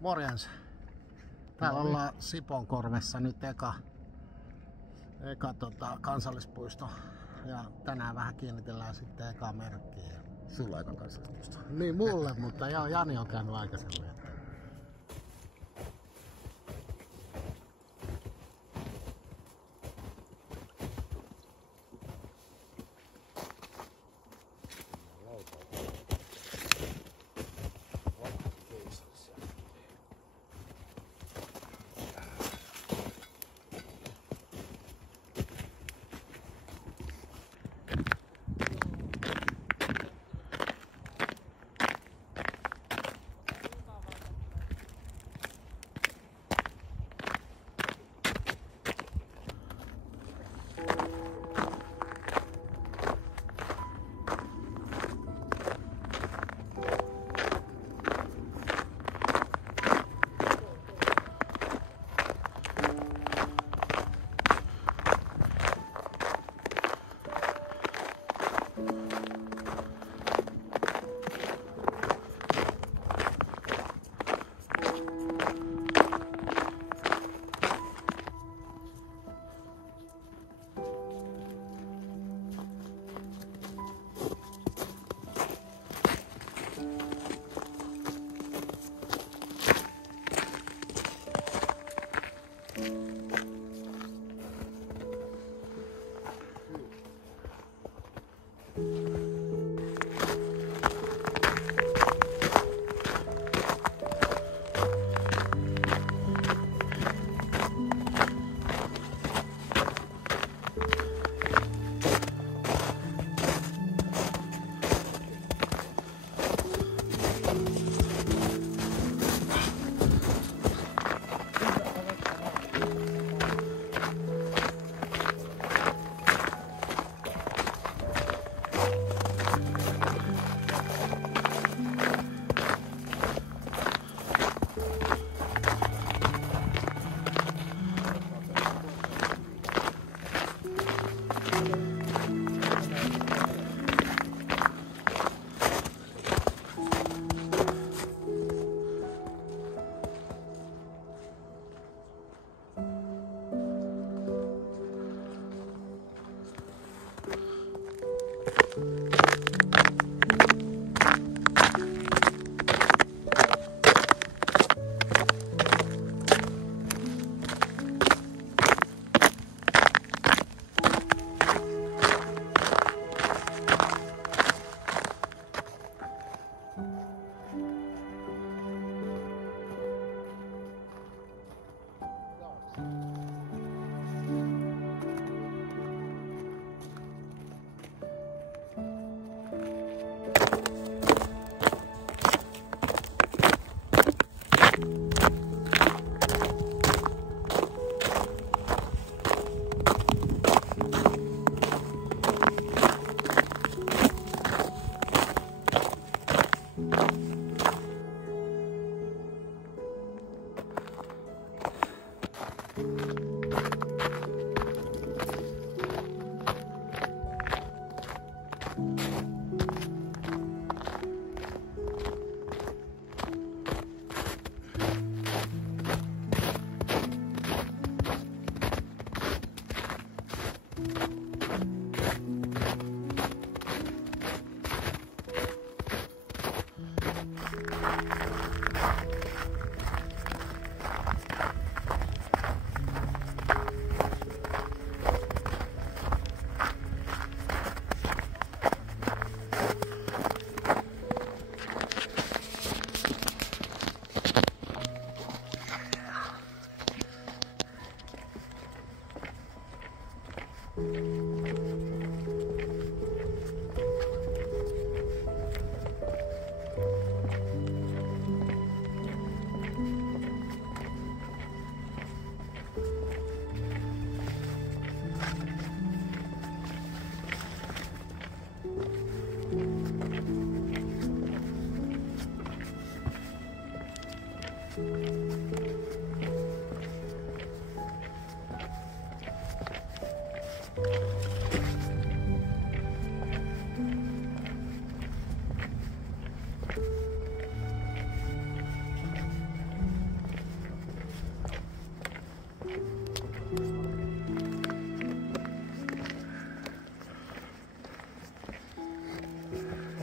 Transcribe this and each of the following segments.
Morjens. Täällä ollaan Sipoonkorvessa nyt eka kansallispuisto. Ja tänään vähän kiinnitellään sitten eka merkkiä. Sulla eka kansallispuisto. Niin mulle, mutta joo, Jani on käynyt aikaisemmin.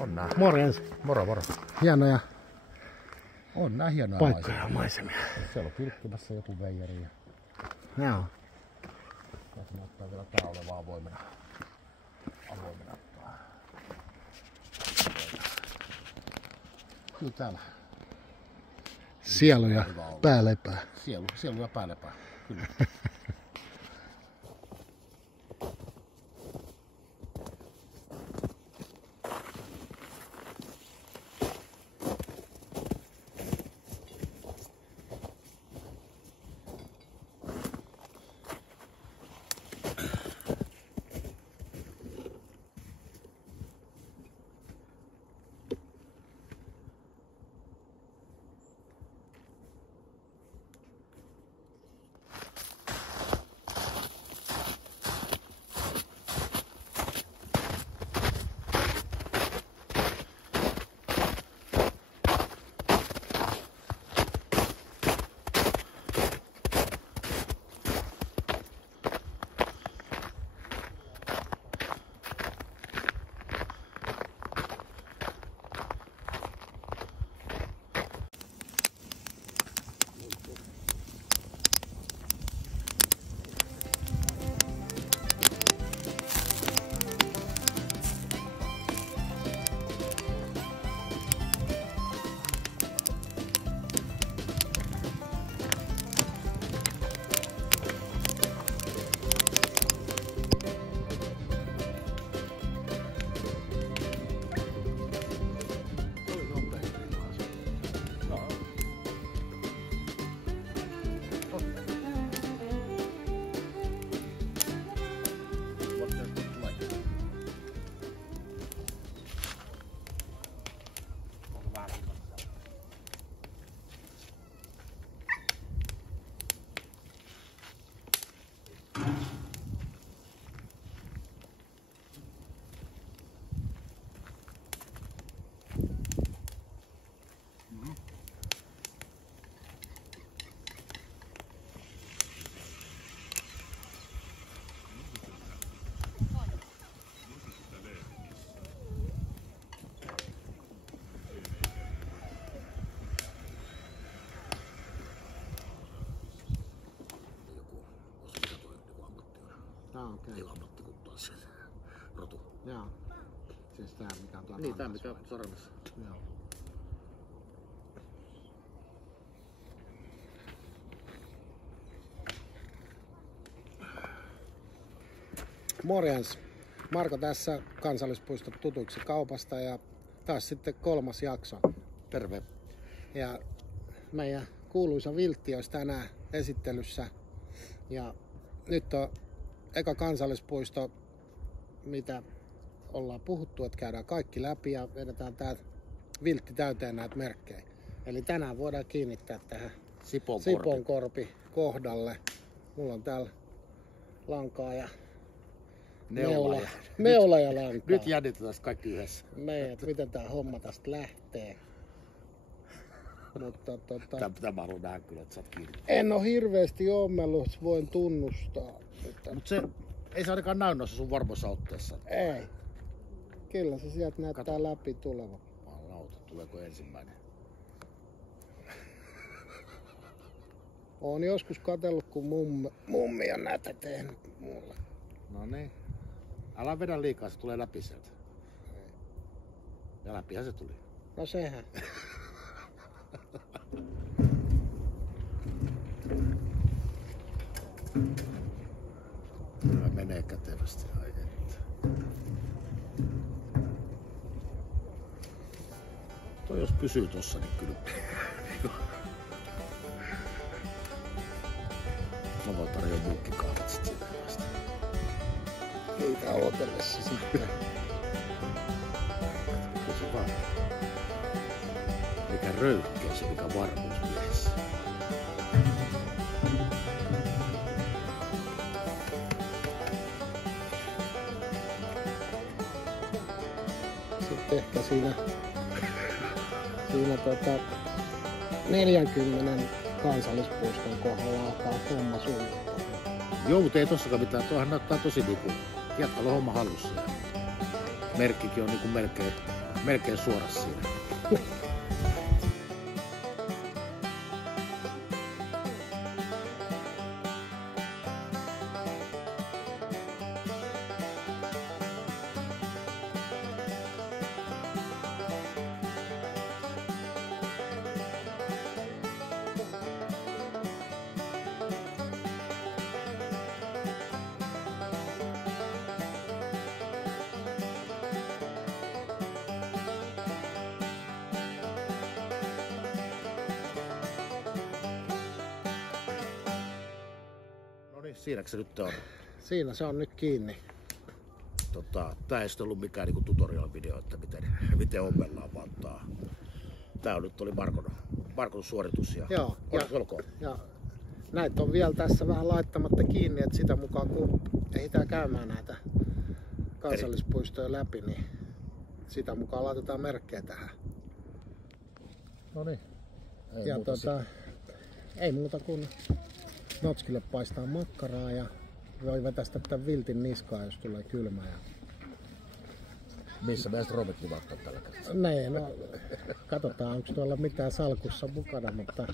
On nää. Morjens. Moro moro. Hienoja On nää hienoja paikkoja ja maisemia. Siellä on pilkkimässä joku veijari. Joo. Tässä näyttää vielä tää olevaa avoimena. Kyllä täällä. Sielu ja päälepää. Sielu ja päälepää. Kyllä. Okay. Ei ammatti kun taas se rotu. Joo. Siis tää mikä on tuolla Niin, tää mikä on sormessa. Joo. Morjens. Marko tässä, Kansallispuisto tutuiksi kaupasta ja taas sitten 3. jakso. Terve. Ja meidän kuuluisa viltti olisi tänään esittelyssä. Ja nyt on eka kansallispuisto, mitä ollaan puhuttu, että käydään kaikki läpi ja vedetään tää viltti täyteen näitä merkkejä. Eli tänään voidaan kiinnittää tähän Sipoonkorpi kohdalle. Mulla on täällä lankaa ja neula ja lankaa. Nyt jännitetään kaikki yhdessä. Miten tää homma tästä lähtee. Mutta Tämä haluan nähdä kyllä, että sä oot kiinni. en oo hirveesti ommellut, voin tunnustaa. Mut se ei se ainakaan näy noissa sun varmoissa otteessa. Ei. Kyllä se sieltä näyttää läpi tuleva. Auto, tuleeko ensimmäinen? Oon joskus katsellut, kun mummi on näitä tehnyt mulle. No niin. Älä vedä liikaa, se tulee läpi sieltä. Ja läpihän se tuli. No sehän. Kyllä menee kätevästi. Ai että. Toi jos pysyy tossa, niin kyllä. Mä voin tarjoa bulkkikaavat sit siitä hyvästä. Niitä odotellessa sitten. Kyllä se vaan. Mikä röyhkeys ja mikä varmuus miehessä. Sitten ehkä siinä 40 kansallispuiston kohdalla alkaa homma suunnitella. Joo, mutta ei tossakaan mitään. Tuohan näyttää tosi niinku jatkalla homma hallussa. Merkkikin on niinku melkein melkein suorassa siinä. No niin, siinäkö se nyt on? Siinä se on nyt kiinni. Tää ei ollut mikään niinku tutorial-video, että miten ommellaan vantaa. Tää nyt oli Markon suoritus ja Joo, olkoon. ja näitä on vielä tässä vähän laittamatta kiinni, että sitä mukaan kun ehditään käymään näitä kansallispuistoja läpi, niin sitä mukaan laitetaan merkkejä tähän. No niin. Ei muuta kuin Notskille paistaa makkaraa ja voi vetästä tämän viltin niskaa, jos tulee kylmä. Missä meistä robotkuvat on tällä kertaa? No, katsotaan onko tuolla mitään salkussa mukana, mutta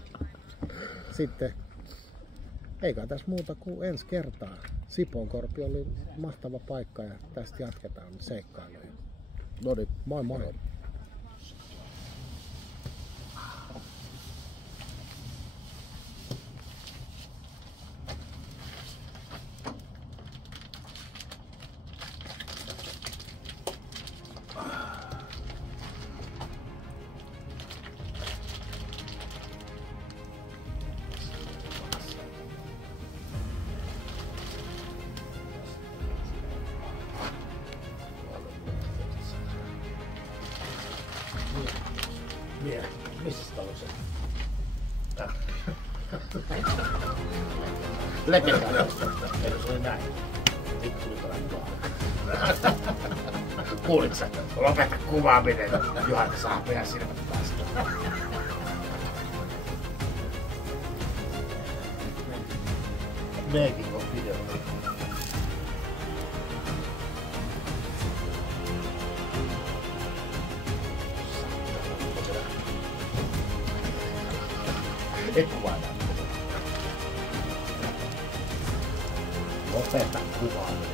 sitten ei kai tässä muuta kuin ensi kertaa. Sipoonkorpi oli mahtava paikka ja tästä jatketaan seikkailuja. No niin, Moi moi! Missä talossa? Lepetään. Se oli näin. Vittu nyt on kuulit sä? Lopeta kuvaaminen. Juhani saa meidän silmät päästä. Making of video. Et kuvaa näin. Lopeta kuvaaminen.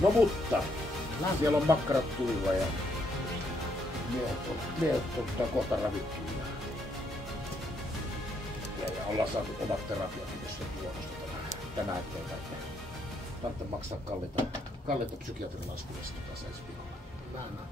No mutta, siellä on makkarat tulilla ja miehet ottaa kohta ravittua. Ja ollaan saatu omat terapiat tuosta luonnosta tänään eteenpäin. Tarvitsee maksaa kalliita psykiatrilaskuja taas ensi viikolla.